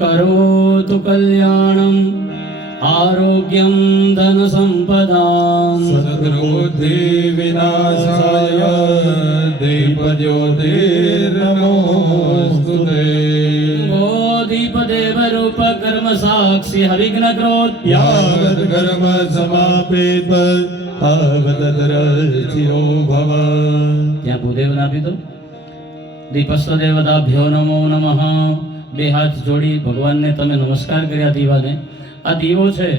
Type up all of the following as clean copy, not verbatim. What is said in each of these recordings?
करोतु कल्याणम् आरोग्यं धन संपदाम् सद्बुद्धि विनाशाय दीपज्योतिर्नमोस्तुते। दीपदेव रूप कर्म साक्षी हविघ्न क्रोध यावत् कर्म समापेत तावत् चिरो भव। ત્યાં ભૂદેવને આપી દો. દીપસ્થ દેવતાભ્યો નમો નમઃ. બે હાથ જોડી ભગવાનને તમે નમસ્કાર કર્યા દીવાને. આ દીવો છે,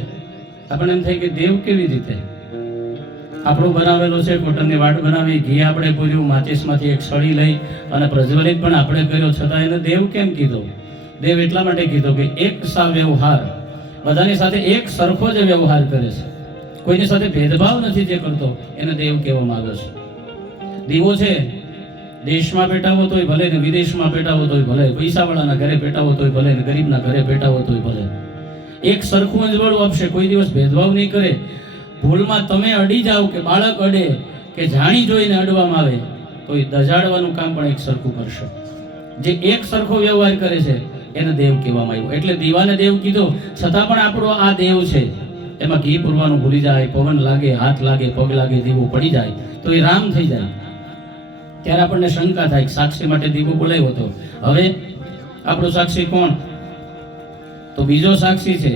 આપણે એમ થાય કે દેવ કેવી રીતે આપણો બનાવેલો છે. કોટનની વાટ બનાવી, ઘી આપણે પૂર્યું, માચિસમાંથી એક સળી લઈ અને પ્રજ્વલિત પણ આપણે કર્યો, છતાં એને દેવ કેમ કીધો? દેવ એટલા માટે કીધો કે એક સા વ્યવહાર, બધાની સાથે એક સરખો જ વ્યવહાર કરે છે, કોઈની સાથે ભેદભાવ નથી જે કરતો, એને દેવ કહેવામાં આવે છે. દીવો છે, દેશમાં પેટાવો તોય ભલે ને વિદેશમાં પેટાવો તોય ભલે, પૈસાવાળાના ઘરે પેટાવો તોય ભલે ને ગરીબના ઘરે પેટાવો તોય ભલે, એક સરખું અંજવાળું આપશે, કોઈ દિવસ ભેદભાવ નહીં કરે. ભૂલમાં તમે અડી જાઓ કે બાળક અડે કે જાણી જોઈને અડવામાં આવે તો એ દજાડવાનું કામ પણ એક સરખું કરશે. જે એક સરખો વ્યવહાર કરે છે એને દેવ કહેવામાં આવ્યું. એટલે દીવાને દેવ કીધો, છતાં પણ આપણો આ દેવ છે, એમાં ઘી પૂરવાનું ભૂલી જાય, પવન લાગે, હાથ લાગે, પગ લાગે, દીવો પડી જાય તો એ રામ થઈ જાય. ત્યારે આપણને શંકા થાય કે સાક્ષી માટે દીવો બોલાવ્યો હતો, હવે આપણો સાક્ષી કોણ? તો બીજો સાક્ષી છે.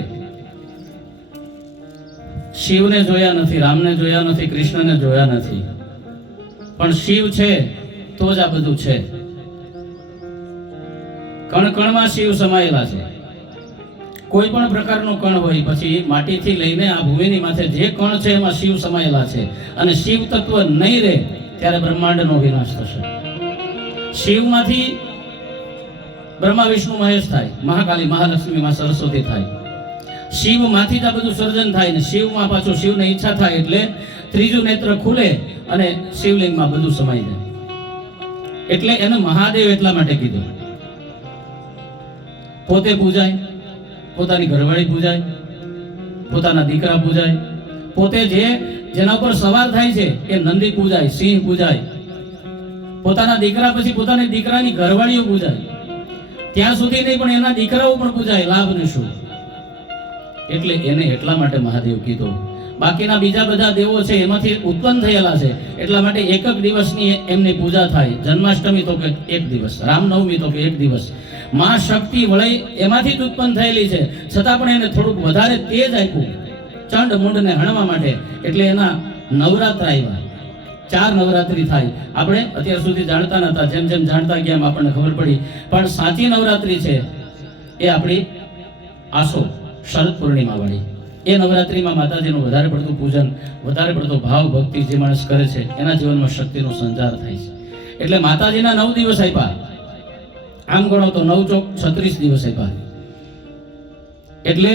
શિવને જોયા નથી, રામને જોયા નથી, કૃષ્ણને જોયા નથી, પણ શિવ છે તો જ આ બધું છે. કણ કણમાં શિવ સમાયેલા છે. કોઈ પણ પ્રકારનો કણ હોય, પછી માટીથી લઈને આ ભૂમિની માથે જે કણ છે એમાં શિવ સમાયેલા છે. અને શિવ તત્વ નહીં રહે ત્યારે બ્રહ્માંડનો વિનાશ થશે. શિવમાંથી બ્રહ્મા વિષ્ણુ મહેશ થાય, મહાકાલી મહાલક્ષ્મી માં સરસ્વતી થાય. શિવમાંથી જ આ બધું સર્જન થાય ને શિવમાં પાછું શિવને ઈચ્છા થાય એટલે ત્રીજું નેત્ર ખુલે અને શિવલિંગમાં બધું સમાઈ જાય. એટલે એને મહાદેવ એટલા માટે કીધું. પોતે પૂજાય, પોતાની ઘરવાળી પૂજાય, પોતાના દીકરા પૂજાય, પોતે જેના ઉપર સવાર થાય છે એ નંદી પૂજાય, સિંહ પૂજાય, પોતાના દીકરા પછી પોતાની દીકરાની ઘરવાળીઓ પૂજાય, ત્યાં સુધી નહીં પણ એના દીકરાઓ પણ પૂજાય. લાભ ને શું? એટલે એને એટલા માટે મહાદેવ કીધો. બાકીના બીજા બધા દેવો છે એમાંથી ઉત્પન્ન થયેલા છે, એટલા માટે એક જ દિવસની એમની પૂજા થાય. જન્માષ્ટમી તો કે એક દિવસ, રામનવમી તો કે એક દિવસ. માં શક્તિ વળઈ એમાંથી જ ઉત્પન્ન થયેલી છે, છતાં પણ એને થોડુંક વધારે તેજ આપ્યું ચંડ મુંડને હણવા માટે. એટલે એના નવરાત્ર આવ્યા. 4 નવરાત્રી થાય. આપણે અત્યાર સુધી જાણતા નતા, જેમ જેમ જાણતા ગયા એમ આપણને ખબર પડી. પણ સાચી નવરાત્રી છે એ આપણી આસો શરદ પૂર્ણિમા વાળી. એ નવરાત્રીમાં માતાજીનું વધારે પડતું પૂજન, વધારે પડતો ભાવ ભક્તિ જે માણસ કરે છે એના જીવનમાં શક્તિનો સંચાર થાય છે. એટલે માતાજીના 9 દિવસ આપ્યા, આમ ગણો તો 9 ચોક 36 દિવસ આપ્યા. એટલે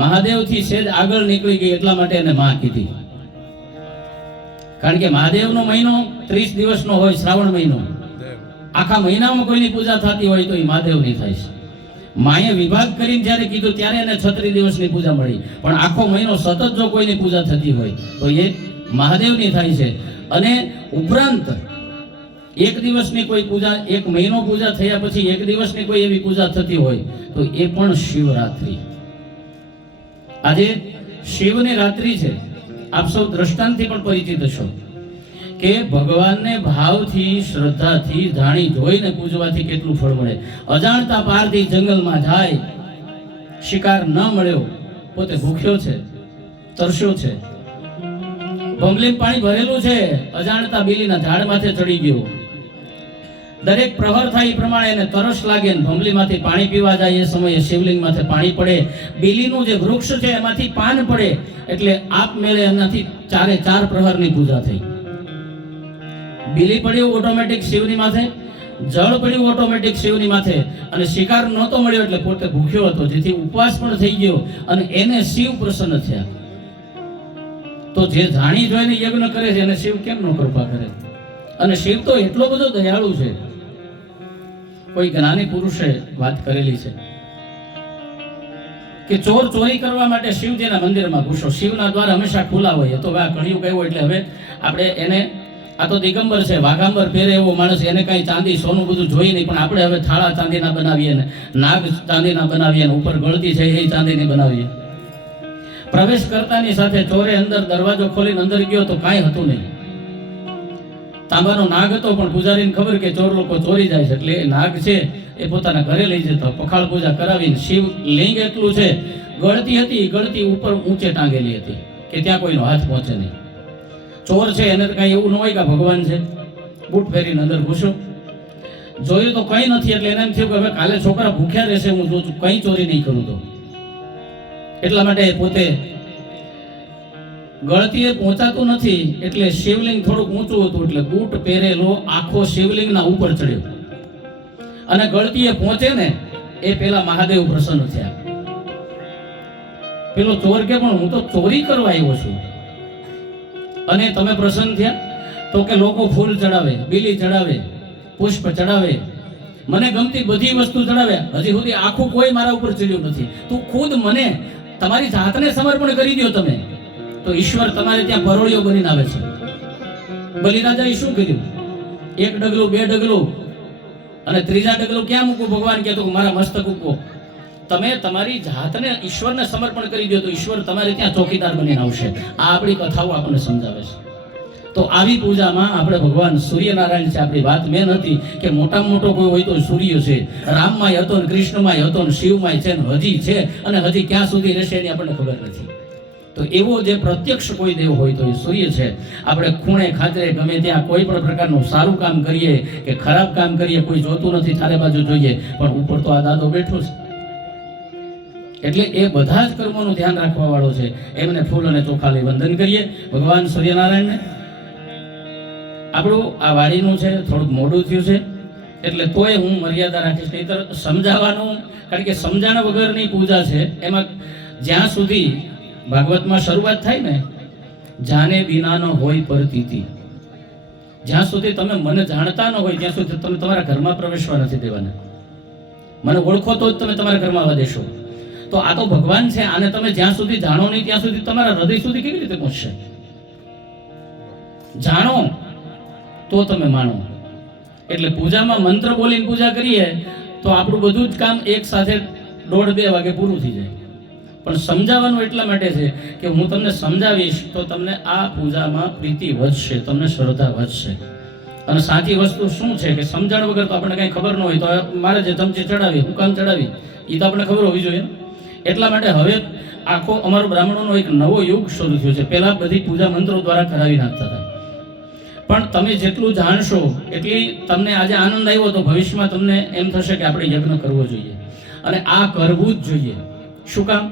મહાદેવથી સેજ આગળ નીકળી ગઈ, એટલા માટે એને માં કીધી. કારણ કે મહાદેવનો મહિનો 30 દિવસનો હોય, શ્રાવણ મહિનો. આખા મહિનામાં કોઈની પૂજા થતી હોય તો એ મહાદેવની થાય છે. માએ વિભાગ કરીને જ્યારે કીધું ત્યારે એને 36 દિવસની પૂજા મળી, પણ આખો મહિનો સતત જો કોઈની પૂજા થતી હોય તો એ મહાદેવની થાય છે. અને ઉપરાંત એક દિવસની કોઈ પૂજા, એક મહિનો પૂજા થયા પછી એક દિવસની કોઈ એવી પૂજા થતી હોય તો એ પણ શિવરાત્રી. આજે શિવની રાત્રિ છે. આપ સૌ દ્રષ્ટાંતથી પણ પરિચિત છો કે ભગવાનને ભાવથી, શ્રદ્ધાથી, જાણી જોઈને પૂજવાથી કેટલું ફળ મળે. અજાણતા પારથી જંગલમાં જાય, શિકાર ન મળ્યો, પોતે ભૂખ્યો છે, તરસ્યો છે, ભમલી પાણી ભરેલું છે, અજાણતા બીલીના ઝાડ માથે ચડી ગયો. દરેક પ્રહર થાય એ પ્રમાણે એને તરસ લાગે ને ભમલીમાંથી પાણી પીવા જાય એ સમયે શિવલિંગમાંથી પાણી પડે. બીલીનું જે વૃક્ષ છે એમાંથી પાન પડે એટલે આપમેળે એનાથી 4 પ્રહરની પૂજા થઈ. બીલી પડ્યું ઓટોમેટિક શિવની માથે, જળ પડ્યું ઓટોમેટિક શિવની માથે, અને શિકાર નહોતો મળ્યો એટલે પોતે ભૂખ્યો હતો, જેથી ઉપવાસ પણ થઈ ગયો અને એને શિવ પ્રસન્ન થયા. તો જે જાણી જોઈને યજ્ઞ કરે છે એને શિવ કેમ ન કૃપા કરે? અને શિવ તો એટલો બધો દયાળુ છે. કોઈ જ્ઞાની પુરુષે વાત કરેલી છે કે ચોર ચોરી કરવા માટે શિવજીના મંદિરમાં ઘૂસો. શિવના દ્વાર હંમેશા ખુલ્લા હોય. તો આ કળિયુગ આવ્યો એટલે હવે આપણે એને આ તો દિગંબર છે, વાઘાંબર પહેરે એવો માણસ, એને કાંઈ ચાંદી સોનું બધું જોઈ નહીં, પણ આપણે હવે થાળા ચાંદીના બનાવીએ ને નાગ ચાંદીના બનાવીએ ને ઉપર ગળતી છે એ ચાંદીની બનાવીએ. પ્રવેશ કરતાની સાથે ચોરે અંદર દરવાજો ખોલીને અંદર ગયો તો કાંઈ હતું નહીં. તાંબાનો નાગ હતો, પણ પૂજારીને ખબર કે ચોર લોકો ચોરી જાય છે, એટલે એ નાગ છે એ પોતાના ઘરે લઈ જતો. પખાળ પૂજા કરાવીને શિવ લિંગ એટલું છે, ગળતી હતી, ગળતી ઉપર ઊંચે ટાંગેલી હતી કે ત્યાં કોઈનો હાથ પહોંચે નહીં. ચોર છે એને તો કાંઈ એવું ન હોય કે ભગવાન છે. બૂટ પહેરીને અંદર ઘૂસ્યો, જોયું તો કંઈ નથી, એટલે એને એમ થયું કે હવે કાલે છોકરા ભૂખ્યા રહેશે, હું જોઉં છું કંઈ ચોરી નહીં કરું તો. એટલા માટે પોતે ગળતીએ પહોંચાતું નથી, એટલે શિવલિંગ થોડુંક ઊંચું હતું, એટલે બૂટ પહેરેલો આખો શિવલિંગના ઉપર ચડ્યો, અને ગળતીએ પહોંચે ને એ પેલા મહાદેવ પ્રસન્ન થયા. પેલો ચોર કે પણ હું તો ચોરી કરવા આવ્યો છું અને તમે પ્રસન્ન થયા? તો કે લોકો ફૂલ ચડાવે, બીલી ચડાવે, પુષ્પ ચડાવે, મને ગમતી બધી વસ્તુ ચડાવે, હજી સુધી આખું કોઈ મારા ઉપર ચડ્યું નથી. તું ખુદ મને તમારી જાતને સમર્પણ કરી દો તમે, તો ઈશ્વર તમારે ત્યાં પરોળિયો બનીને આવે છે. બલિરાજાએ શું કર્યું? એક ડગલું, બે ડગલું, અને ત્રીજા ડગલું ક્યાં મૂકવું? ભગવાન કહેતો મારા મસ્તક ઉપર. તમે તમારી જાતને ઈશ્વરને સમર્પણ કરી દો તો ઈશ્વર તમારે ત્યાં ચોકીદાર બનીને આવશે. આ આપણી કથાઓ આપણને સમજાવે છે. તો આવી પૂજામાં આપણે ભગવાન સૂર્યનારાયણ છે. આપણી વાત મેન હતી કે મોટામાં મોટો કોઈ હોય તો સૂર્ય છે. રામમાંય હતો ને કૃષ્ણમાંય હતો ને શિવમાંય છે ને હજી છે, અને હજી ક્યાં સુધી રહેશે એની આપણને ખબર નથી. તો એવો જે પ્રત્યક્ષ કોઈ દેવ હોય તો એ સૂર્ય છે. આપણે ખૂણે ખાતરે ગમે ત્યાં કોઈ પણ પ્રકારનું સારું કામ કરીએ કે ખરાબ કામ કરીએ, કોઈ જોતું નથી, ચારે બાજુ જોઈએ, પણ ઉપર તો આ દાદો બેઠો છે. એટલે એ બધા જ કર્મોનું ધ્યાન રાખવા વાળો છે. એમને ફૂલ અને ચોખા લઈ વંદન કરીએ ભગવાન સૂર્યનારાયણને. આપણું આ વાડીનું છે, થોડુંક મોડું થયું છે, એટલે તોય હું મર્યાદા રાખીશ, નહીંતર સમજાવવાનું, કારણ કે સમજાણ વગરની પૂજા છે. એમાં જ્યાં સુધી ભાગવતમાં શરૂઆત થાય ને, જાને બિના ન હોય પરતીતિ, જ્યાં સુધી તમે મને જાણતા ન હોય ત્યાં સુધી તમે તમારા ઘરમાં પ્રવેશવા નથી દેવાના. મને ઓળખો તો જ તમે તમારા ઘરમાં આવવા દેશો. તો આ તો ભગવાન છે, આને તમે જ્યાં સુધી જાણો નહીં ત્યાં સુધી તમારા હૃદય સુધી કેવી રીતે પહોંચશે? જાણો તો તમે માનો. એટલે પૂજામાં મંત્ર બોલીને પૂજા કરીએ તો આપણું બધું જ કામ એક સાથે 1:30-2 વાગે પૂરું થઈ જાય. પણ સમજાવવાનું એટલા માટે છે કે હું તમને સમજાવીશ તો તમને આ પૂજામાં પ્રીતિ વધશે, તમને શ્રદ્ધા વધશે. અને સાચી વસ્તુ શું છે કે સમજણ વગર તો આપણને કંઈ ખબર ન હોય તો મારે જે ચમચી ચડાવી, હું કામ ચડાવી, એ તો આપણે ખબર હોવી જોઈએ. એટલા માટે હવે આખો અમારો બ્રાહ્મણોનો એક નવો યુગ શરૂ થયો છે. પહેલા બધી પૂજા મંત્રો દ્વારા કરાવી નાખતા હતા, પણ તમે જેટલું જાણશો એટલી તમને આજે આનંદ આવ્યો તો ભવિષ્યમાં તમને એમ થશે કે આપણે યજ્ઞ કરવો જોઈએ, અને આ કરવું જ જોઈએ. શું કામ?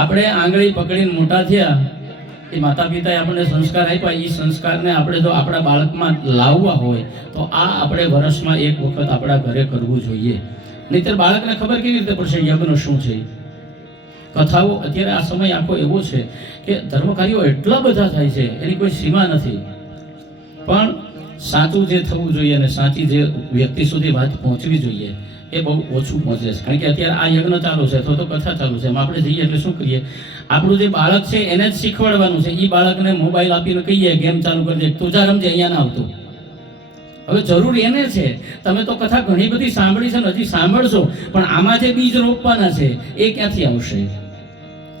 આપણે આંગળી પકડીને મોટા થયા, એ માતા પિતાએ આપણને સંસ્કાર આપ્યા, એ સંસ્કારને આપણે જો આપણા બાળકમાં લાવવા હોય તો આ આપણે વર્ષમાં એક વખત આપણા ઘરે કરવું જોઈએ. નહીંતર બાળકને ખબર કેવી રીતે પડશે યજ્ઞ શું છે? કથાઓ અત્યારે આ સમય આખો એવો છે કે ધર્મ કાર્યો એટલા બધા થાય છે, એની કોઈ સીમા નથી. પણ સાચું જે થવું જોઈએ અને સાચી જે વ્યક્તિ સુધી વાત પહોંચવી જોઈએ એ બહુ ઓછું પહોંચે છે. કારણ કે અત્યારે આ યજ્ઞ ચાલુ છે તો કથા ચાલુ છે, એમાં આપણે જઈએ એટલે શું કરીએ? આપણું જે બાળક છે એને જ શીખવાડવાનું છે. એ બાળકને મોબાઈલ આપીને કહીએ ગેમ ચાલુ કરી દે, તું જા રમજે, અહીંયા ના આવતું. હવે જરૂર એને છે. તમે તો કથા ઘણી બધી સાંભળી છે ને હજી સાંભળશો, પણ આમાં જે બીજ રોપવાના છે એ ક્યાંથી આવશે?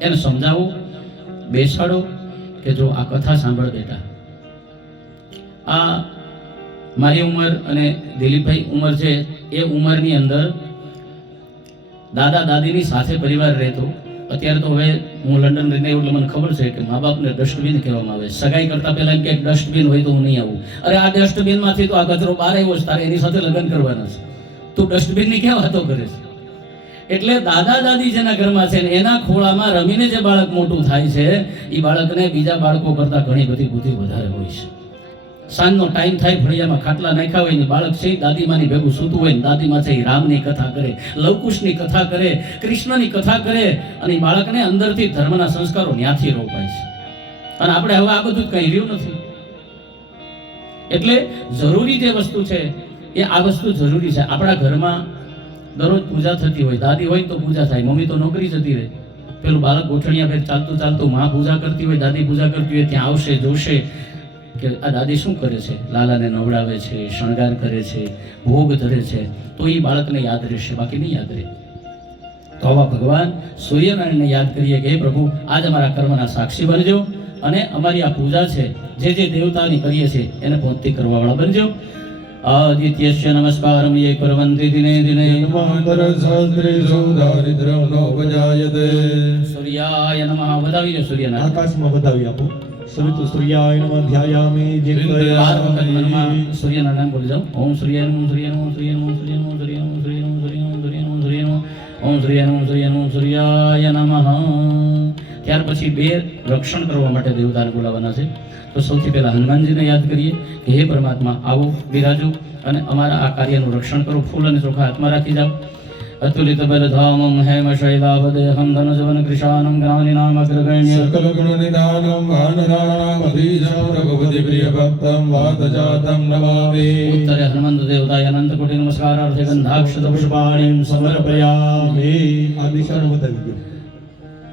એને સમજાવો, બેસાડો કે જો આ કથા સાંભળ બેટા. આ મારી ઉંમર અને દિલીપભાઈ ઉંમર છે, એ ઉંમરની અંદર દાદા દાદીની સાથે પરિવાર રહેતો. અત્યારે તો હવે હું લંડન રહીને એટલે મને ખબર છે કે મા બાપને ડસ્ટબિન કહેવામાં આવે. સગાઈ કરતા પહેલા એમ કે ડસ્ટબિન હોય તો હું નહીં આવું. અરે આ ડસ્ટબિનમાંથી તો આ કચરો બહાર આવ્યો છે, તારે એની સાથે લગ્ન કરવાના છે, તું ડસ્ટબિનની ક્યાં વાતો કરે છે? એટલે દાદા દાદી જેના ઘરમાં છે ને એના ખોળામાં રમીને જે બાળક મોટું થાય છે એ બાળકને બીજા બાળકો કરતા ઘણી બધી બુદ્ધિ વધારે હોય છે. સાંજનો ટાઈમ થાય, ફળિયામાં ખાટલા નાખ્યા હોય ને બાળક છે દાદીમાની ભેગું સૂતું હોય ને દાદીમાં છે રામની કથા કરે, લવકુશની કથા કરે, કૃષ્ણની કથા કરે, અને એ બાળકને અંદરથી ધર્મના સંસ્કારો ન્યાથી રોપાય છે. અને આપણે હવે આ બધું કંઈ રહ્યું નથી. એટલે જરૂરી જે વસ્તુ છે એ આ વસ્તુ જરૂરી છે. આપણા ઘરમાં દરરોજ પૂજા થતી હોય, દાદી હોય તો પૂજા થાય, મમ્મી તો નોકરી જતી રહે, પેલું બાળક ગોઠણિયા ફેર ચાલતું ચાલતું માં પૂજા કરતી હોય, દાદી પૂજા કરતી હોય, ત્યાં આવશે, જોશે, કે આ દાદી શું કરે છે, લાલાને નવડાવે છે, શણગાર કરે છે, ભોગ ધરે છે, તો એ બાળકને યાદ રહેશે, બાકી નહીં યાદ રહે. તો આવા ભગવાન સૂર્યનારાયણને યાદ કરીએ કે હે પ્રભુ આજ અમારા કર્મના સાક્ષી બનજો અને અમારી આ પૂજા છે જે દેવતાની કરીએ છીએ એને પહોંચતી કરવાવાળા બનજો. આદિત્યસ્ય નમસ્કારમ યે કુર્વન્તિ દિને દિને જન્માંતર સહસ્રેષુ દારિદ્ર્યં નોપજાયતે. સૂર્યાય નમઃ. વધાવીને સૂર્યનારાયણ આકાશમાં બતાવી આપો. સવિતુ સૂર્યાય નમઃ ધ્યાયામિ ચિંતયામિ. 12 વખત મનમાં સૂર્યનારાયણ બોલી જાઓ. ઓમ સૂર્યાય નમઃ, સૂર્યાય નમઃ, સૂર્યાય નમઃ, સૂર્યાય નમઃ, સૂર્યાય નમઃ, સૂર્યાય નમઃ, સૂર્યાય નમઃ, સૂર્યાય નમઃ, સૂર્યાય નમઃ. ઓમ સૂર્યાય નમઃ, સૂર્યાય નમઃ, સૂર્યાય નમઃ. ત્યાર પછી 2 રક્ષણ કરવા માટે દેવતાને બોલાવવાના છે. તો સૌથી પહેલા હનુમાનજીને યાદ કરીએ કે હે પરમાત્મા આવો બિરાજો અને અમારા આ કાર્યનું રક્ષણ કરો. ફૂલ અને ચોખા હાથમાં રાખી જાઓ. અતુલિત બલધામમ હેમ શૈલાવદેહમ ધનુજવન કૃશાનમ જ્ઞાનિનામગ્રગણ્ય સકલ ગુણ નિદાનમ વાનરાણામ અધીશમ રઘુપતિ પ્રિય ભક્તમ વાતજાતમ નમામિ. ઉત્તરે હનુમંત દેવતાય અનંત કોટી નમસ્કારાર્થે ગંધાક્ષત પુષ્પાણીમ સમર્પયામિ. આ દિશાનું બતાવી ગયું.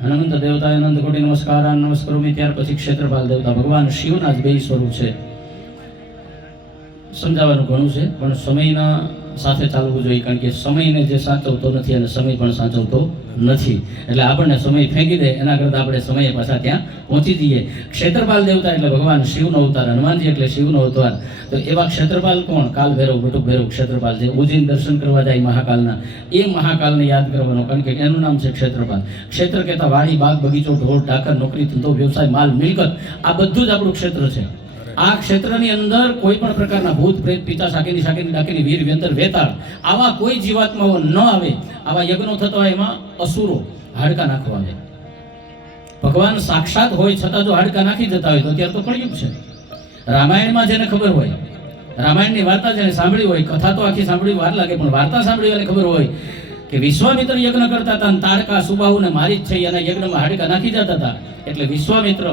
હનુમંત દેવતાય અનંત કોટી નમસ્કારાન નમસ્કરોમી. ત્યાર પછી ક્ષેત્રપાલ દેવતા ભગવાન શિવના જ 2 સ્વરૂપ છે. સમજાવવાનું ઘણું છે પણ સમયના સાથે ચાલવું જોઈએ, કારણ કે સમયને જે સાચવતો નથી અને સમય પણ સાચવતો નથી. એટલે આપણને સમય ફેંકી દે એના કરતાં આપણે સમયે પાછા ત્યાં પહોંચી જઈએ. ક્ષેત્રપાલ દેવતા એટલે ભગવાન શિવનો અવતાર, હનુમાનજી એટલે શિવનો અવતાર. તો એવા ક્ષેત્રપાલ કોણ? કાલ ભૈરવ, બટુક ભૈરવ ક્ષેત્રપાલ છે. ઉજ્જૈન દર્શન કરવા જાય મહાકાલના, એ મહાકાલને યાદ કરવાનો, કારણ કે એનું નામ છે ક્ષેત્રપાલ. ક્ષેત્ર કહેતા વાડી, બાગ, બગીચો, ઢોર, ઢાકર, નોકરી, ધંધો, વ્યવસાય, માલ, મિલકત, આ બધું જ આપણું ક્ષેત્ર છે. આ ક્ષેત્રની અંદર કોઈ પણ પ્રકારના ભૂત, પ્રેત, પિતા, શાકીની, ડાકીની, વીર, વ્યંતર, વેતાળ આવા કોઈ જીવાત્માઓ ન આવે. આવા યજ્ઞો થતો હોય એમાં અસુરો હાડકા નાખવા આવે. ભગવાન સાક્ષાત હોય છતાં જો હાડકા નાખી જતા હોય તો અત્યારે તો કળિયુગ છે. રામાયણમાં જેને ખબર હોય, રામાયણની વાર્તા જેને સાંભળી હોય, કથા તો આખી સાંભળી વાર લાગે પણ વાર્તા સાંભળી એને ખબર હોય કે વિશ્વામિત્ર યજ્ઞ કરતા હતા અને તારકા સુબાહુને મારી જ છે એના યજ્ઞમાં હાડકા નાખી જતા હતા. એટલે વિશ્વામિત્ર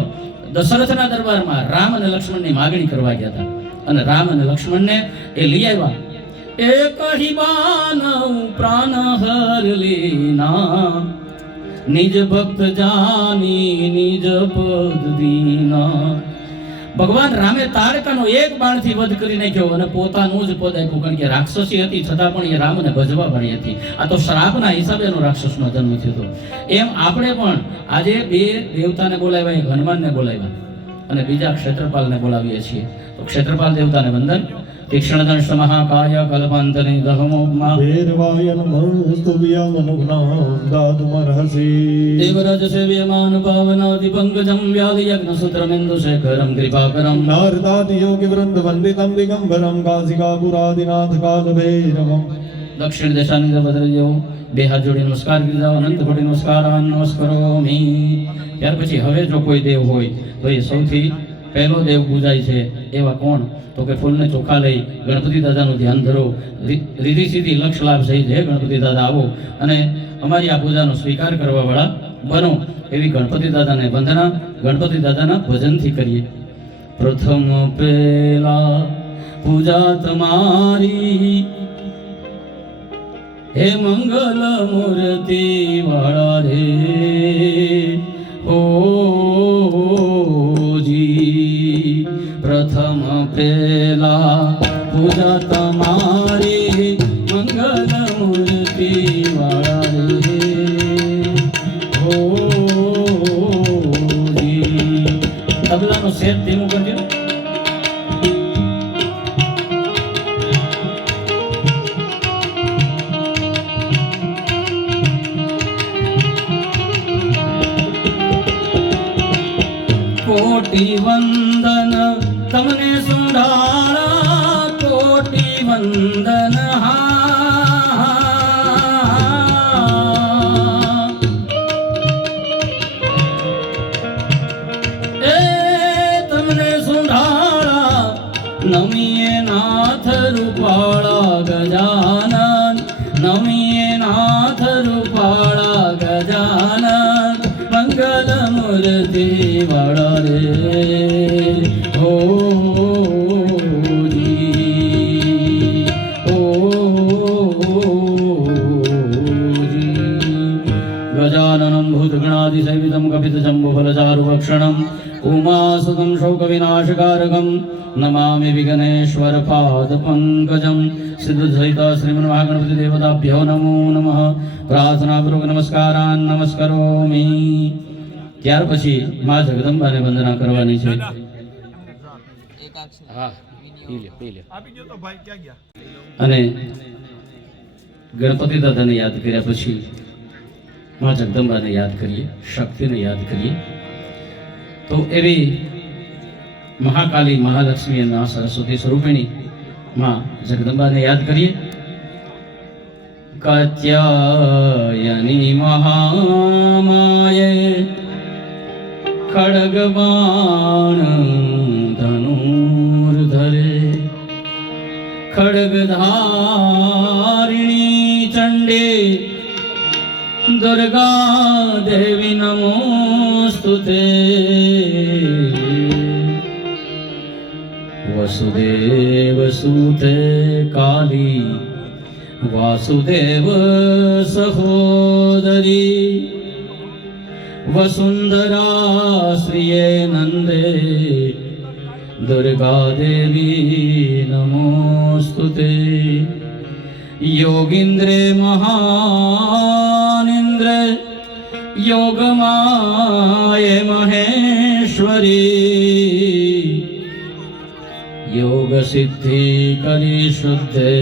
દશરથના દરબારમાં રામ અને લક્ષ્મણની માગણી કરવા ગયા હતા અને રામ અને લક્ષ્મણને એ લઈ આવ્યા. એક હિમાનવ પ્રાણ હર લીના નિજ ભક્ત જાની નિજ પદ દીના. ભગવાન રામે તારકાનો એક બાણથી વધ કરી નાખ્યો અને પોતાનું જ પદ આપ્યું, કારણ કે રાક્ષસી હતી છતાં પણ એ રામને ભજવા વાળી હતી. આ તો શ્રાપના હિસાબે એનો રાક્ષસનો જન્મ થયો હતો. એમ આપણે પણ આજે 2 દેવતાને બોલાવ્યા, એક હનુમાનને બોલાવ્યા અને બીજા ક્ષેત્રપાલને બોલાવીએ છીએ. તો ક્ષેત્રપાલ દેવતાને વંદન. તીક્ષ્ણદંશ મહાકાય કલ્પાંતરી દહમોમાં ભૈરવાય નમઃ સ્તુભ્યં અનુઘ્નાં દાતુમર્હસી. દેવરાજ સેવ્યમાન પાવનાદિ પંકજમ વ્યાધિ યજ્ઞ સૂત્રમેન્દુ શેખરમ કૃપાકરમ. નારદાદિ યોગી વૃંદ વંદિતમ દિગંબરમ કાશિકાપુરાદિનાથ કાલભૈરવમ. દક્ષિણ દિશાની બદલજો. 2 હાથ જોડી નમસ્કાર કરી જાઓ. અનંત કોટી નમસ્કારાન નમસ્કરોમી. ત્યાર પછી હવે જો કોઈ દેવ હોય તો એ સૌથી પહેલો દેવ પૂજાય છે. એવા કોણ? તો કે ફૂલને ચોખા લઈ ગણપતિ દાદાનું ધ્યાન ધરો. રીધી સીધી લક્ષ લાભ સહિત હે ગણપતિ દાદા આવો અને અમારી આ પૂજાનો સ્વીકાર કરવા વાળા બનો. એવી ગણપતિ દાદાને વંદના ગણપતિ દાદાના ભજનથી કરીએ. પ્રથમ પેલા પૂજા તમારી હે મંગલ મૂર્તિ વાળા રે હોજી. પ્રથમ પેલા પૂજા તમારી મંગલ મૂર્તિ વાળા રે હોજી. તબલાનો સેટ ધીમું કરજો. કોટી વંદન તમને સુંધારા, કોટી વંદન હા. એ તમને સુંધારા નમીએ નાથ રૂપાળા ગજાનન, નમીએ નાથ રૂપાળા ગજાનન. મંગલ મૂર્તિ વાળા રે હોજી હોજી. ગજાનનમ ભૂતગણાદિસેવિતમ કપિતજંબુફલચારુભક્ષણમ ઉમાસુતમ शोकविनाशकारकं नमामि विघ्नेश्वर पादपङ्कजं सिद्धसहित श्रीमन्महागणपति देवताभ्यो नमो नमः प्रार्थनापूर्वक नमस्कारान् नमस्करोमि। ત્યાર પછી માં જગદંબાને વંદના કરવાની છે। હા પી લે અને ગણપતિ દાદાને યાદ કર્યા પછી માં જગદંબાને યાદ કરીએ, શક્તિને યાદ કરીએ। તો એવી મહાકાલી, મહાલક્ષ્મી અને મા સરસ્વતી સ્વરૂપિણી માં જગદંબાને યાદ કરીએ। કાત્યાયની મહામાયે खड्गबाण धनुर्धरे खड्गधारिणी चंडे दुर्गा देवी नमोस्तुते। वसुदेव सुते काली वासुदेव सहोदरी वसुंधरा श्रिये नंदे दुर्गा देवी नमोस्तुते। योगींद्रे महानिंद्र योगमाये महेश्वरी योग सिद्धि करी शुद्धे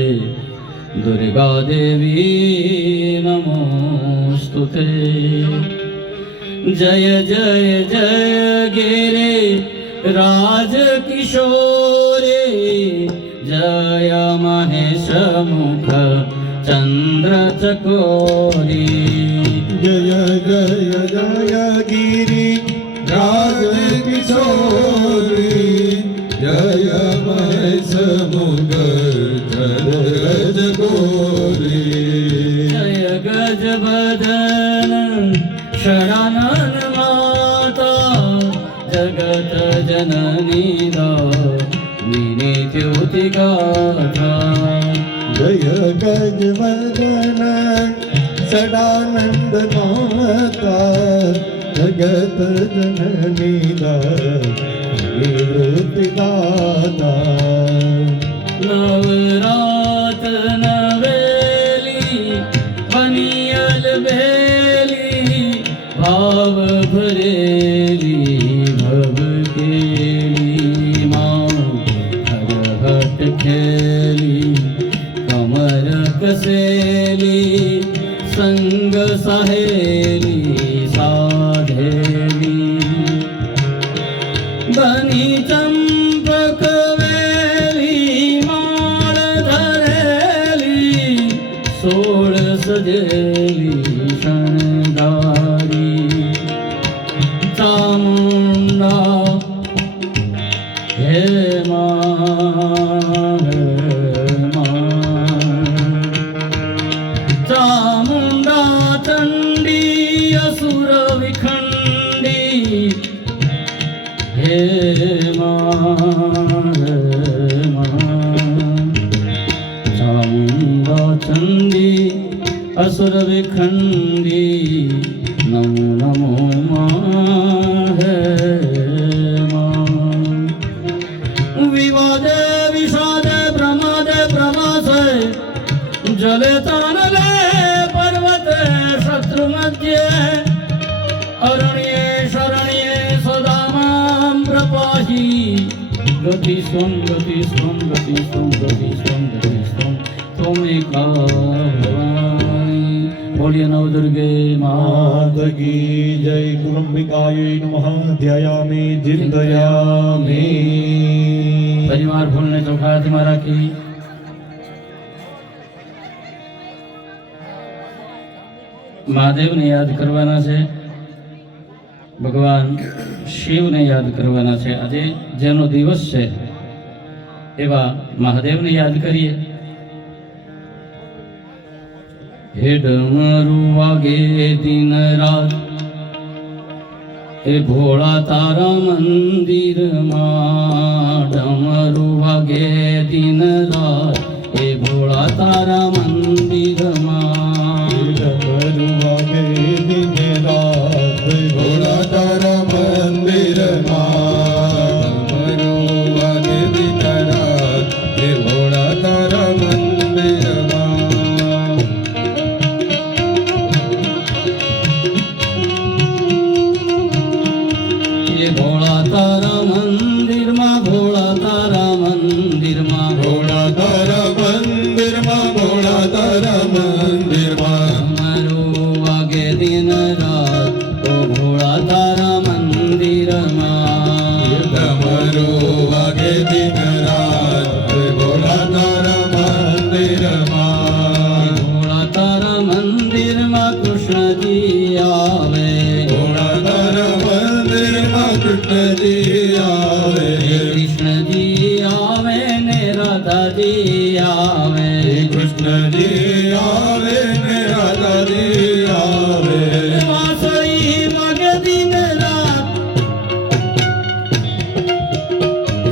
दुर्गा देवी नमोस्तुते। जय जय जय गिरे राज किशोरे जय महेश मुख चंद्र चकोरी। जय जय जय गिरि राज किशोरी जय महेश मुख चंद्र चकोरी। जय गज बदन शरणन माता जगत जननी दामिनी द्युति गाथा। जय गजवदन सदानंद माता जगत जननी दामिनी दाता। नवरात नवेली बनियल बेली भाव भरेली भव केली माँ हरहट खेली कमर कसेली संग सहेली साधेली। बनी चंपक वेली माळ धरेली सोळ सजेली शणगारी। चामुंडा हे चामुंडा चंडी असुर विखंडी हे चामुंडा चंडी असुर विखंडी नमो नमो हे विवादे विषादे प्रमादे प्रवासे जले तानले पर्वते शत्रु मध्ये अरण्ये शरण्ये सदा मां प्रपाहि। गति स्वं गति स्वं गति स्वं गति स्वं गति स्वं त्वमेका भवानी। बोलिए नवदुर्गे मात की जय। कुलंबिकायै नमः। ध्यायामि चिंतयामि। परिवार फूलने चौखा हाथમાં રાખી મહાદેવને યાદ કરવાના છે, ભગવાન શિવને યાદ કરવાના છે। આજે જેનો દિવસ છે એવા મહાદેવને યાદ કરીએ। હે ડમરુ વાગે દિન રાત એ ભોળા તારા મંદિરમાં। ડમરુ વાગે દિન રાત એ ભોળા તારા મંદિરમાં। डमरू वागे दिन रात भोला तारा मंदिर मां। રાધાજી આવે, કૃષ્ણજી આવે ને રાધાજી આવે. વાંસળી વાગે દિન રાત,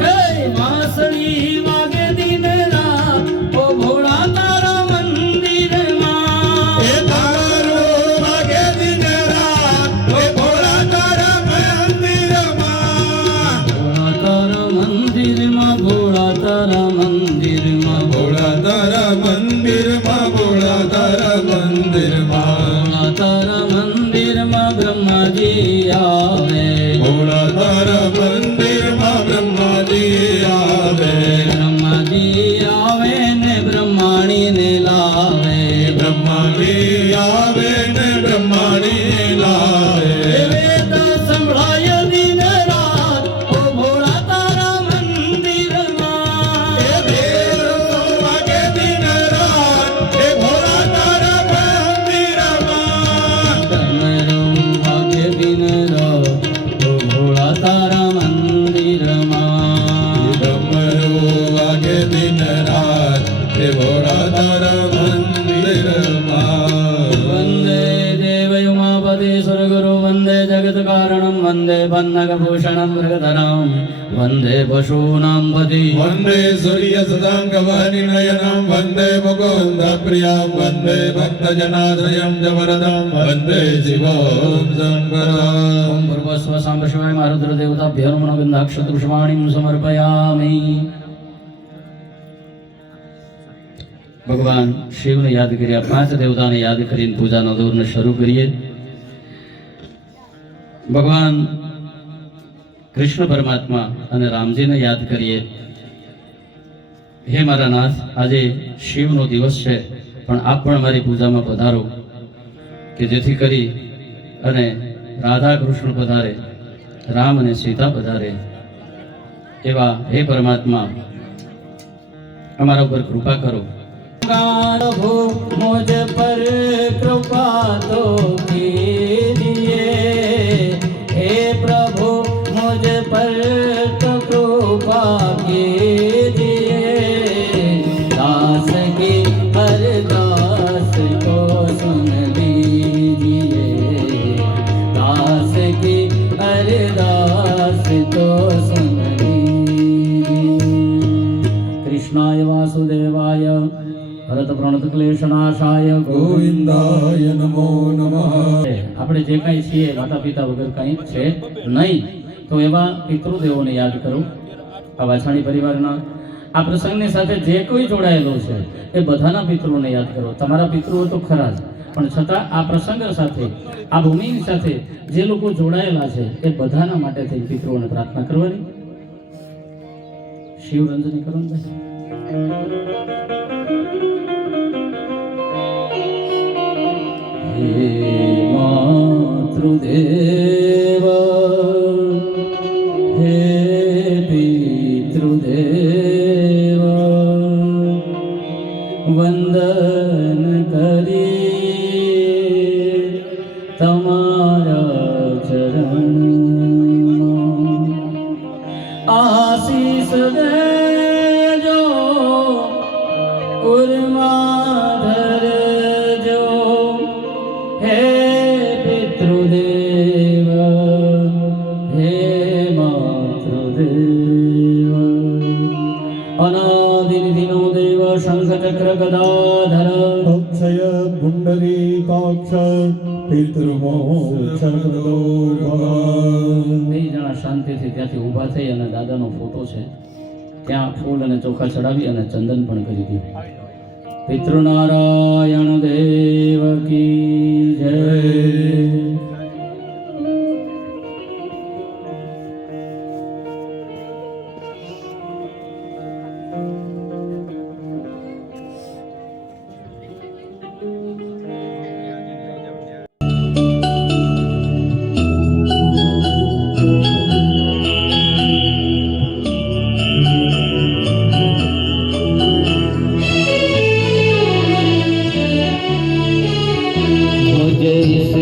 હે વાંસળી વાગે દિન રાત, ઓ ભોળા તારા મંદિરમાં. એ તારો વાગે દિન રાત, એ ભોળા તારા મંદિરમાં. ભોળા તારા મંદિરમાં, ભોળા તારા મંદિરમાં, ભોળા તારા મંદિરમાં, ભોળા તારા મંદિરમાં. ભોળા તારા મંદિરમાં બ્રહ્માજી આવે, ભોળા તારા મંદિરમાં બ્રહ્માજી આવે. બ્રહ્માજી આવે ને બ્રહ્માણીને લાવે, બ્રહ્માજી આવે ને બ્રહ્માણી લાવે. વેદ સંભળાય દિન રાત, ઓ ભોળા તારા મંદિરમાં. એ ભેરો વાગે દિન રાત, એ ભોળા તારા મંદિરમાં. ડમરો વાગે દિન રાત, ઓ ભોળા તારા મંદિરમાં. ડમરો વાગે દિન રાત, એ ભોળા તારા મંદિરમાં. વંદે દેવ ઉમાપતિ સુરગુરુ, વંદે જગત કારણમ, વંદે પન્નગભૂષણમ મૃગધરમ, વંદે પશૂનાં પતિ. વંદે સૂર્ય સદાંગવારિનયનં, વંદે મુકુંદ પ્રિયં, વંદે ભક્તજનાશ્રયં ચ વરદં, વંદે શિવં શંકરં. ઓમ ભૂર્ભુવઃ સાંબ શિવાય મા રુદ્ર દેવતાભ્યો નમઃ. ગંધાક્ષતૃષ્માણીં સમર્પયામિ. ભગવાન શિવને યાદ કર્યા, 5 દેવતાને યાદ કરીને પૂજાનો દોરને શરૂ કરીએ. ભગવાન કૃષ્ણ પરમાત્મા અને રામજીને યાદ કરીએ. હે મારા નાથ, આજે શિવનો દિવસ છે, પણ આપ પણ મારી પૂજામાં પધારો, કે જેથી કરી અને રાધા કૃષ્ણ પધારે, રામ અને સીતા પધારે. એવા હે પરમાત્મા, અમારા ઉપર કૃપા કરો. प्रभु मुझ पर कृपा तो कीजिए, हे प्रभु मुझ पर तो कृपा कीजिए. दास की अरदास को सुन लीजिए, दास की अरदास को सुन लीजिए. कृष्णाय वासुदेवाय ભરત પ્રણત ક્લેશનાશાય ગોવિંદાય નમો નમઃ. આપણે જે કાંઈ છીએ માતા પિતા વગર કંઈ છે નહીં, તો એવા પિતૃદેવોને યાદ કરો. આ વાછાણી પરિવારના આ પ્રસંગની સાથે જે કોઈ જોડાયેલો છે એ બધાના પિતૃઓને યાદ કરો. તમારા પિતૃઓ તો ખરા જ, પણ છતાં આ પ્રસંગ સાથે, આ ભૂમિની સાથે જે લોકો જોડાયેલા છે એ બધાના માટે થઈ પિતૃઓને પ્રાર્થના કરવાની. શિવરંજની કરો ને ભાઈ. हे मातृदेव, हे पितृदेव, वंदन करी તમારા ચરણમાં. આશીષ દેજો, ઉર્મા ધરજો, હે પિતૃદેવ, હે માતૃદેવ. અનાદિનિધિનો દેવ, શંખ ચક્ર ગદાધર, અક્ષય પુંડરીકાક્ષ, પિતૃમોક્ષદો ભગવાન. બે જણા શાંતિથી ત્યાંથી ઊભા થઈ અને દાદાનો ફોટો છે ત્યાં ફૂલ અને ચોખા ચડાવી અને ચંદન પણ કરી દીધું. પિતૃનારાયણ દેવ કી જય. मुझे इस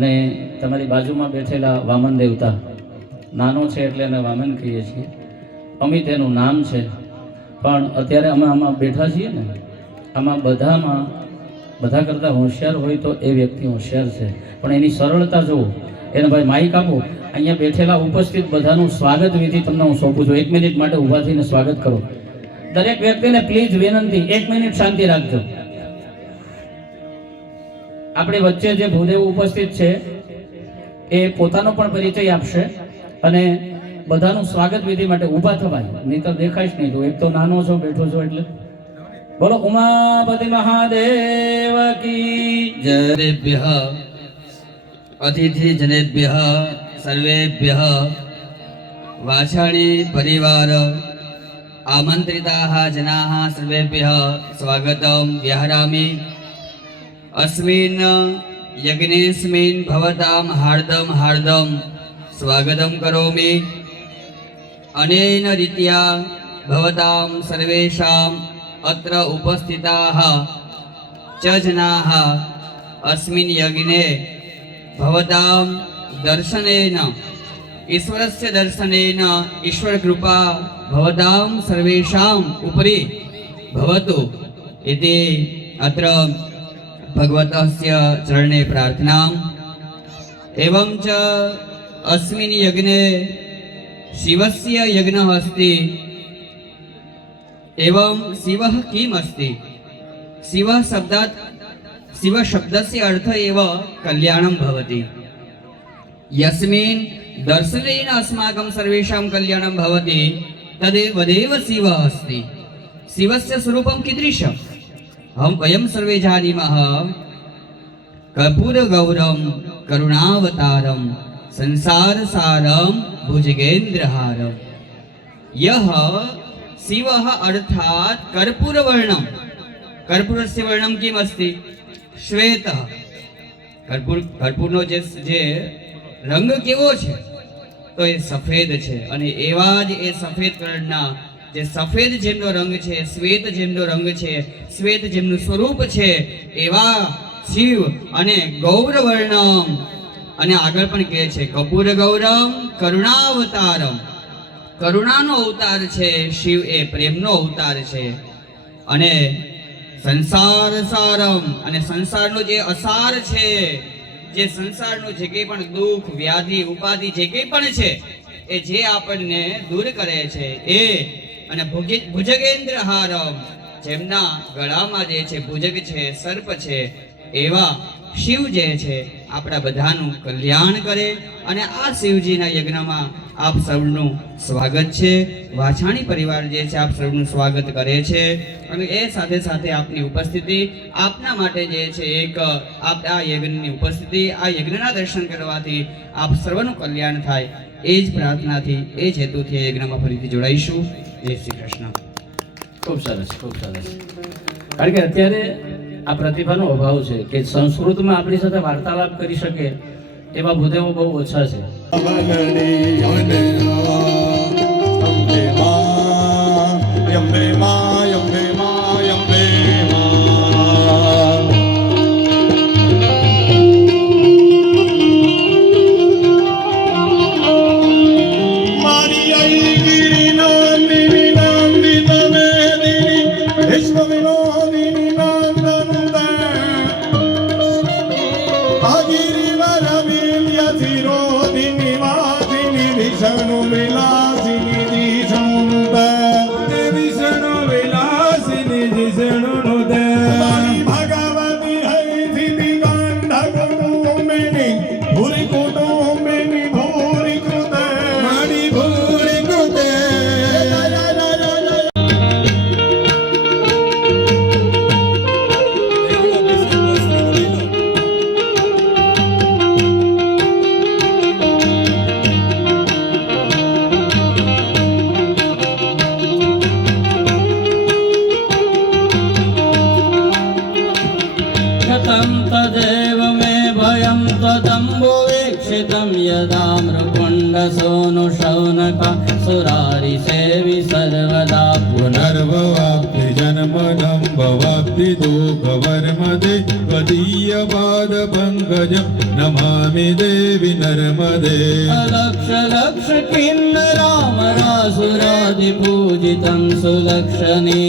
અને તમારી બાજુમાં બેઠેલા વામન દેવતા, નાનો છે એટલે એને વામન કહીએ છીએ, અમિત એનું નામ છે. પણ અત્યારે અમે આમાં બેઠા છીએ ને, આમાં બધા કરતાં હોશિયાર હોય તો એ વ્યક્તિ હોશિયાર છે. પણ એની સરળતા જુઓ. એને ભાઈ માઇક આપો. અહીંયા બેઠેલા ઉપસ્થિત બધાનું સ્વાગત વિધિ તમને હું સોંપું છું. 1 મિનિટ માટે ઊભા થઈને સ્વાગત કરો. દરેક વ્યક્તિને પ્લીઝ વિનંતી, 1 મિનિટ શાંતિ રાખજો. આપણી વચ્ચે જે ભૂદેવ ઉપસ્થિત છે એ પોતાનો પણ પરિચય આપશે અને બધાનું સ્વાગત વિધિ માટે ઊભા થવાય, નહીં તો દેખાઈશ નહીં. તો એક તો નાનો છો, બેઠો છો એટલે બોલો ઉમાપતિ મહાદેવ કી જયેભ્યઃ અતિથિ જનેભ્યઃ સર્વેભ્યઃ વાછાણી પરિવાર આમંત્રિતાઃ જનાઃ સર્વેભ્યઃ સ્વાગતમ વ્યાહરામિ. अस्मिन् यज्ञेऽस्मिन् भवतां हार्दं स्वागतं करोमि. अनेन रीत्या भवतां सर्वेषाम् अत्र उपस्थिताः च जनाः अस्मिन् यज्ञे भवतां दर्शनेन, ईश्वरस्य दर्शनेन ईश्वरकृपा भवतां सर्वेषाम् उपरि भवतु इति अत्र भगवतस्य चरणे प्रार्थना. एवं च अस्मिन् यज्ञे शिवस्य यज्ञः अस्ति. एवं शिवः किम् अस्ति? शिव शब्दस्य अर्थ एव कल्याणं भवति. यस्मिन् दर्शनेन अस्माकं सर्वेषां कल्याणं भवति तदेव शिवः अस्ति. शिवस्य स्वरूपं कीदृशम्? वयं सर्वे जानीमः. कर्पूरगौरं करुणावतारं संसारसारं भुजगेन्द्रहारं. यः शिवः अर्थात् कर्पूरवर्णं. कर्पूरस्य वर्णं किम् अस्ति? श्वेतः. कर्पूरનો જે રંગ કેવો છે? તો એ સફેદ છે. અને એવા જ એ સફેદ કલરના જે સફેદ જેમનો રંગ છે, શ્વેત જેમનો રંગ છે, શ્વેત જેમનું સ્વરૂપ છે, એવા શિવ અને ગૌરવર્ણમ. અને આગળ પણ કહે છે કપૂર ગૌરમ કરુણાવતારમ. કરુણાનો અવતાર છે શિવ, એ પ્રેમનો અવતાર છે. અને સંસાર સારમ, અને સંસારનો જે અસાર છે, જે સંસારનું જે કંઈ પણ દુઃખ વ્યાધિ ઉપાધિ જે કંઈ પણ છે એ જે આપણને દૂર કરે છે એ. અને ભુજગેન્દ્ર હારમ, જેમના ગળામાં જે છે ભુજગ છે, સર્પ છે, એવા શિવ જે છે આપણા બધાનું કલ્યાણ કરે. અને આ શિવજીના યજ્ઞમાં આપ સૌનું સ્વાગત છે. વાછાણી પરિવાર જે છે આપ સૌનું સ્વાગત કરે છે. અને એ સાથે સાથે આપની ઉપસ્થિતિ આપના માટે જે છે એક આ યજ્ઞની ઉપસ્થિતિ, આ યજ્ઞના દર્શન કરવાથી આપ સર્વનું કલ્યાણ થાય, એ જ પ્રાર્થનાથી, એ જ હેતુથી આ યજ્ઞમાં ફરીથી જોડાઈશું. જય શ્રી કૃષ્ણ. ખૂબ સરસ, ખૂબ સરસ. કારણ કે અત્યારે આ પ્રતિભાનો અભાવ છે કે સંસ્કૃતમાં આપણી સાથે વાર્તાલાપ કરી શકે એવા ભૂદેવો બહુ ઓછા છે. पुनर्भवाप्ति जन्मनं भवाप्ति कवर्मदे त्वदीय पाद पंकजं नमामि देवी नर्मदे लक्ष लक्ष किन्नरामरासुरादि पूजितं सुलक्षणीरधीरधि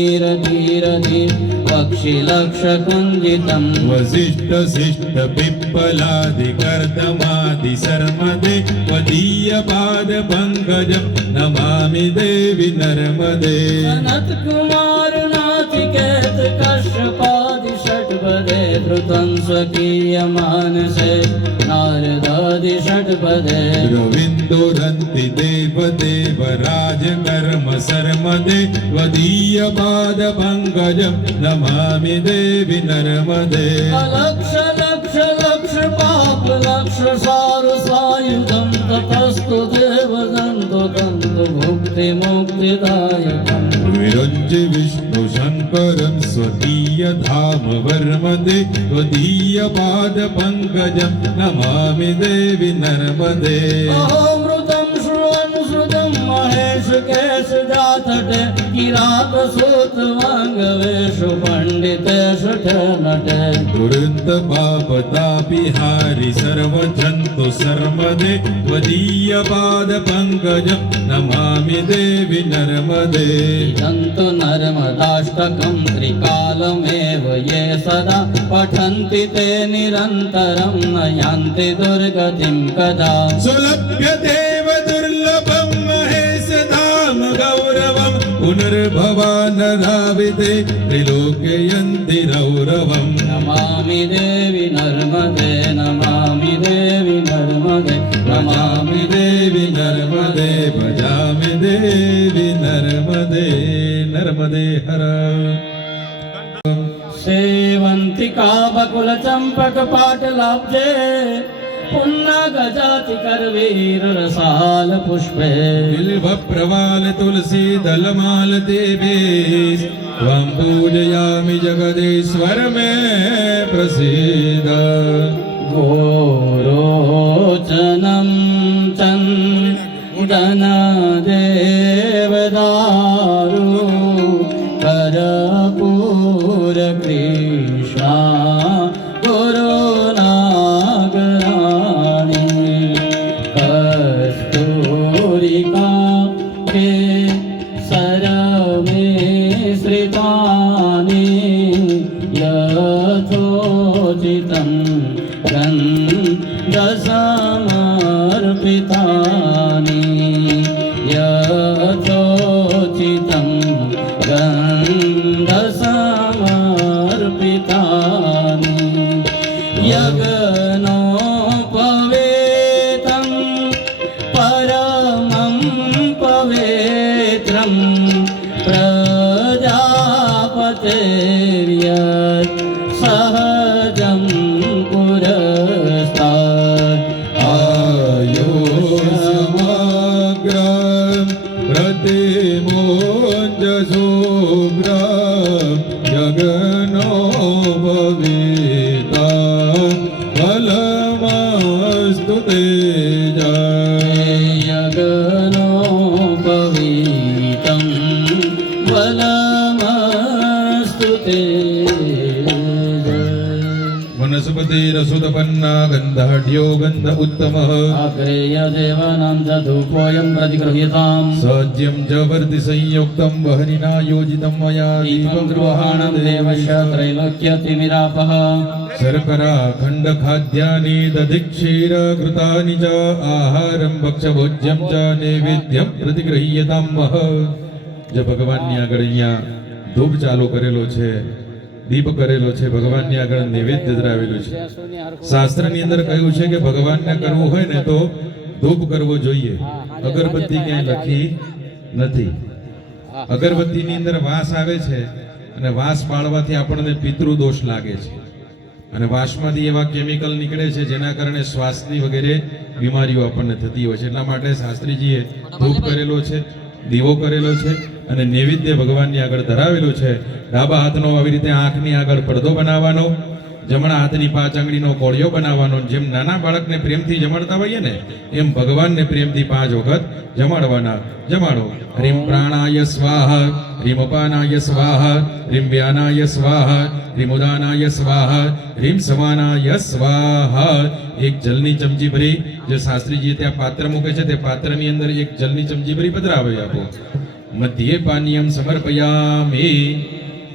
पक्षि लक्ष कुञ्जितं वसिष्ठ शिष्ट पिप्पलादि कर्दमादि सर्मदे त्वदीय पाद पंकजं नमामि देवी नर्मदे सनत कुमार नाथिकेत कश्यपादि षट्पदे धृतं स्वकीय मानसे नारदादि षट्पदे रविन्दुरन्ति देवदेव राजकर्म सर्मदे त्वदीय पाद पंकजं नमामि देवी नर्मदे लक्ष लक्ष लक्ष पाप लक्ष सारु सायुधं ततस्तु देवदन्तो दन्तो भुक्ति मुक्तिदायकम् विरञ्च विष्णु शङ्करं स्वकीय धाम वर्मदे त्वदीय पाद पंकजं नमामि देवी नर्मदे अहोमृतं श्रुवन् श्रुतं महेश केश जातटे किरात सूत वाङ्गवेषु पण्डितेषु ठ नटे दुरन्त पापतापिहारि सर्वजन्तु सर्मदे त्वदीय पाद पंकजं नमामि देवी नर्मदे इदन्तु नर्मदाष्टकं त्रिकालमेव ये सदा पठन्ति ते निरन्तरं न यान्ति दुर्गतिं कदा सुलभ्यतेव दुर्लभं महेश धाम गौरवं पुनर्भवानराविते त्रिलोक्ययन्ति रौरवम् नमामि देवी नर्मदे नमामि देवी नर्मदे नमामि देवी नर्मदे भजामि देवी नर्मदे नर्मदे हर सेवन्तिका बकुल चम्पक पाटलाब्जे पुन्ना गजाति करवीर रसाल पुष्पे बिल्व प्रवाल तुलसी दलमाल देवे त्वं पूजयामि जगदीश्वर मे प्रसीद गोरोचनं चन्दन देवदारु कर्पूर कृष्णा गुरुनागराणि कस्तूरिका सरमे श्रितानि यथोचितं गन्धसमर्पितानि यथोचितं गन्धसमर्पितानि यज्ञोपवेतं परमं पवित्रं प्रजापतेर्यत् सहजं पुरस्तात् आयुष्यमाग्रं प्रतिमोञ्जसुग्रं जगनोपवीतं फलमस्तु ते यज्ञोपवीतं फलमस्तु ते वनस्पतिरसुतपन्ना गन्धाढ्यो गन्ध उत्तमः अग्रेय देवानां च धूपोऽयं प्रतिगृह्यताम् सज्यं च वर्ति संयुक्तं वह्निना योजितं मया दीपं गृहाणं देवस्य त्रैलोक्यतिमिरापः शर्करा खण्डखाद्यानि दधिक्षीरघृतानि च आहारं भक्षभोज्यं च नैवेद्यं प्रतिगृह्यतां मह जो ભગવાનની આગળ અહીંયા ધૂપ ચાલુ કરેલો છે દીપ કરેલો છે ભગવાનની આગળ નૈવેદ્ય ધરાવેલું છે શાસ્ત્રની અંદર કહ્યું છે કે ભગવાનને કરવું હોય ને તો ધૂપ કરવો જોઈએ અગરબત્તી ક્યાંય લખી નથી અગરબત્તીની અંદર વાસ આવે છે અને વાસ બાળવાથી આપણને પિતૃદોષ લાગે છે અને વાસમાંથી એવા કેમિકલ નીકળે છે જેના કારણે શ્વાસની વગેરે બીમારીઓ આપણને થતી હોય છે એટલા માટે શાસ્ત્રીજીએ ધૂપ કરેલો છે દીવો કરેલો છે અને નૈવેદ્ય ભગવાનની આગળ ધરાવેલો છે ડાબા હાથનો આવી રીતે આંખની આગળ પડદો બનાવવાનો જમણા હાથની 5 આંગળીનો કોળિયો બનાવવાનો. જેમ નાના બાળકને પ્રેમથી જમાડતા હોઈએ ને એમ ભગવાનને પ્રેમથી 5 વખત જમાડવાના. જમાડો. હ્રીમ પ્રાણાય સ્વાહા, હ્રીમ અપાનાય સ્વાહા, હ્રીમ વ્યાનાય સ્વાહા, હ્રીમ ઉદાનાય સ્વાહા, હ્રીમ સમાનાય સ્વાહા. એક જલની ચમચી ભરી જે શાસ્ત્રીજી ત્યાં પાત્ર મૂકે છે તે પાત્રની અંદર એક જલની ચમચી ભરી પધરાવી આપો. મધ્યે પાનીયમ સમર્પયામિ.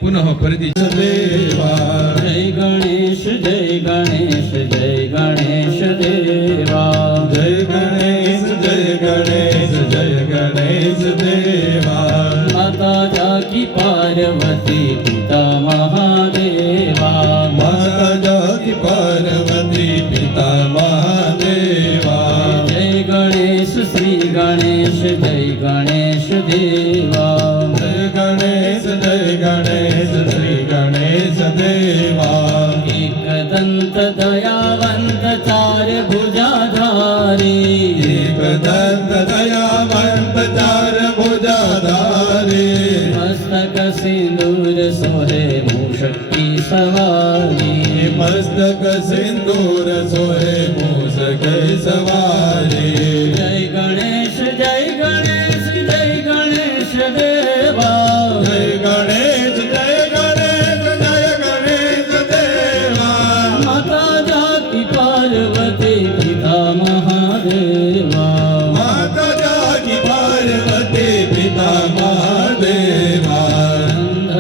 પુનઃ ફરીથી દેવા. જય ગણેશ જય ગણેશ જય ગણેશ દેવા. જય ગણેશ જય ગણેશ જય ગણેશ દેવા. માતા જાકી પાર્વતી પિતા મહાદેવા. માતા જાતિ પાર્વતી પિતા મહાદેવા. જય ગણેશ શ્રી ગણેશ જય ગણેશ દેવા. જય ગણેશ જય ગણેશ શ્રી ગણેશ દેવા. એકદંત દયાવંત ચાર ભુજાધારી. એકદંત દયાવંત ચાર ભુજાધારી. મસ્તક સિંદૂર સોહે મૂષકી સવારી. મસ્તક સિંદૂર સોહે મૂષક સવારી. જય ગણેશ જય ગણેશ જય ગણેશ દેવા. જય ગણેશ જય ગણેશ જય ગણેશ દેવા. માતા જાતિ પાર્વતી પિતા મહાદેવા. માતા જાતિ પાર્વતી પિતા મહાદેવા.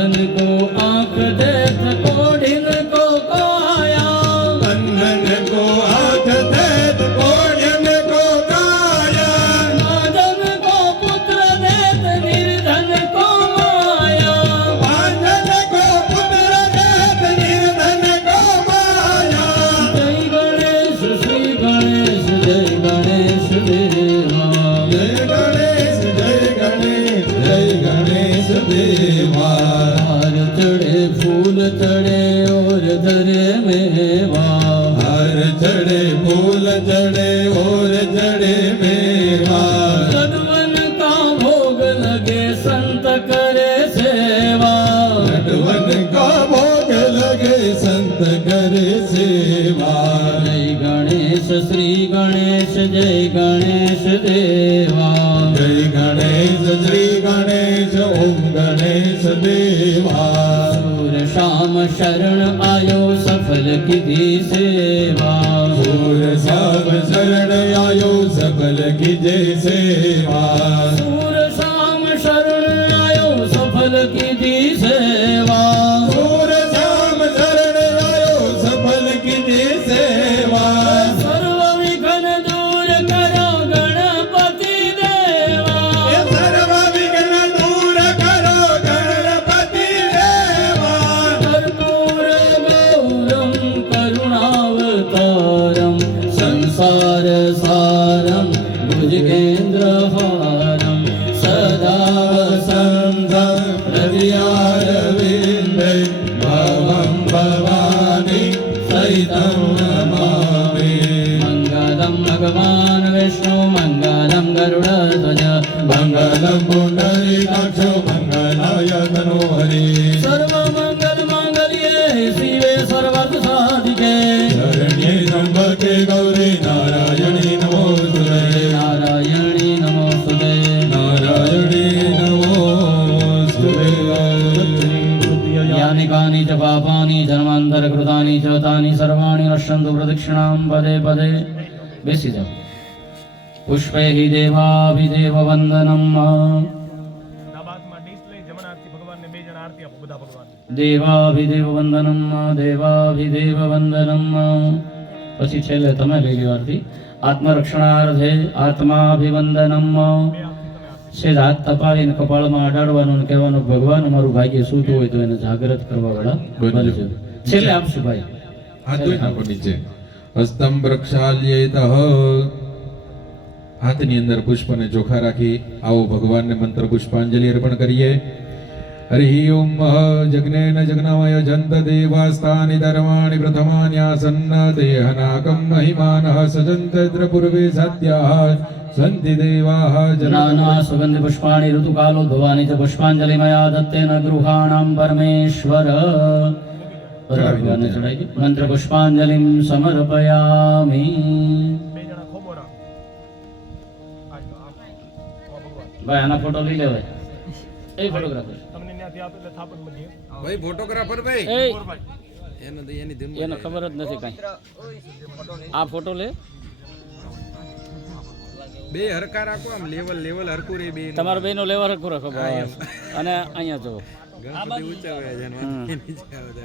અંધન કો આંખ દેત કોઢિન કો કાયા. બંધન કો હાથ દેત કોઢિન કો કાયા. નાદન કો પુત્ર દેત નિર્ધન કો માયા. બાંધન કો પુત્ર દેત નિર્ધન કો માયા. જય ગણેશ શ્રી ગણેશ જય ગણેશ દેવા. જય ગણેશ જય ગણેશ જય ગણેશ દેવા. હાર ચડે ફૂલ ચડે ઓર ધરે મેવા. હર ચડે ફૂલ ચડે ઓર ચડે મેવા. સદવન કા ભોગ લગે સંત કરે સેવા. નટવન કા ભોગ લગે સંત કરે સેવા. જય ગણેશ શ્રી ગણેશ જય ગણેશ દેવા. જય ગણેશ શ્રી ગણેશ ઓમ ગણેશ દેવા. સૂર શામ શરણ આયો સફલ કીધી સેવા. સૂર સાબ શરણ આયો સફલ કીજે સેવા. સૂર શામ શરણ આયો સફલ કીધી સેવા. સૂર સાબ શરણ આયો સફલ કીજે સેવા. સર્વ વિઘ્ન દૂર કરો ગણપતિ દેવા. એ સર્વ વિઘ્ન દૂર કરો ગણપતિ દેવા. કર્પૂર ગૌરમ કરુણાવતારમ સંસાર સારમ ભુજગેન્દ્રહારમ સદા વસંતમ હૃદયારવિંદે ભવં ભવાની સહિतं નમામિ. મંગલમ ભગવાન વિષ્ણુ મંગલમ ગરુડધ્વજ મંગલં પુંડરીકાક્ષો મંગલાય તનોહરી. સર્વ મંગલ માંગલ્યે શિવે સર્વાર્થ સાધિકે. શરણ્યે ત્ર્યંબકે ગૌરી નારાયણી નમોસ્તુતે. નારાયણી નમોસ્તુતે. નારાયણી નમોસ્તુતે. યાનિ કાનિ ચ પાપાની જન્માંતરકૃતાની ચ તાની સર્વાણી નશ્યન્તુ પ્રદક્ષિણામ પદે પદે. બેસી જાઓ. પુષ્પૈ દેવાભિદેવ વંદનમ. દેવાભિદેવ વંદનમ દેવાભિદેવ વંદનમ. પછી છેલ્લે તમે લઈ લ્યો આરતી. આત્મરક્ષણાર્થે આત્માભિવંદનમ. સેજ હાથ તપાવીને કપાળમાં અડાડવાનું અને કહેવાનું ભગવાન અમારું ભાગ્ય સૂતું હોય તો એને જાગૃત કરવા વાળા બનજો. છેલ્લે આપશું ભાઈ. હાથ ધોઈ નાખો નીચે. હસ્તમ પ્રક્ષાલ્યેતઃ. હાથની અંદર પુષ્પને ચોખા રાખી આવો ભગવાનને મંત્ર પુષ્પાંજલિ અર્પણ કરીએ. હરિ ઓમ જગ્નેન જગ્નમય જંત દેવાસ્તાનિ ધર્માણિ પ્રથમાન્યાસન્ન દેહનાકં મહિમાનઃ સજંતત્ર પૂર્વે સત્યાઃ સંતિ દેવાઃ નાના સુગંધિ પુષ્પાણિ ઋતુકાલો ધોવાની ચ પુષ્પાંજલિ મયા દત્તેન ગૃહાણામ પરમેશ્વર. ભગવાનને ચડાવી દો. મંત્ર પુષ્પાંજલિ સમર્પયામિ. ભાઈ આના ફોટો લઈ લેવાય. એ ફોટોગ્રાફર ભાઈ ફોટોગ્રાફર ભાઈ એને ખબર જ નથી કાંઈ. આ ફોટો લે. બે હરકા રાખો આમ લેવલ હરકું રે બે તમારા બેનો લેવા રાખો બસ. અને અહીંયા જો ગણપતિ ઊંચા હોય છે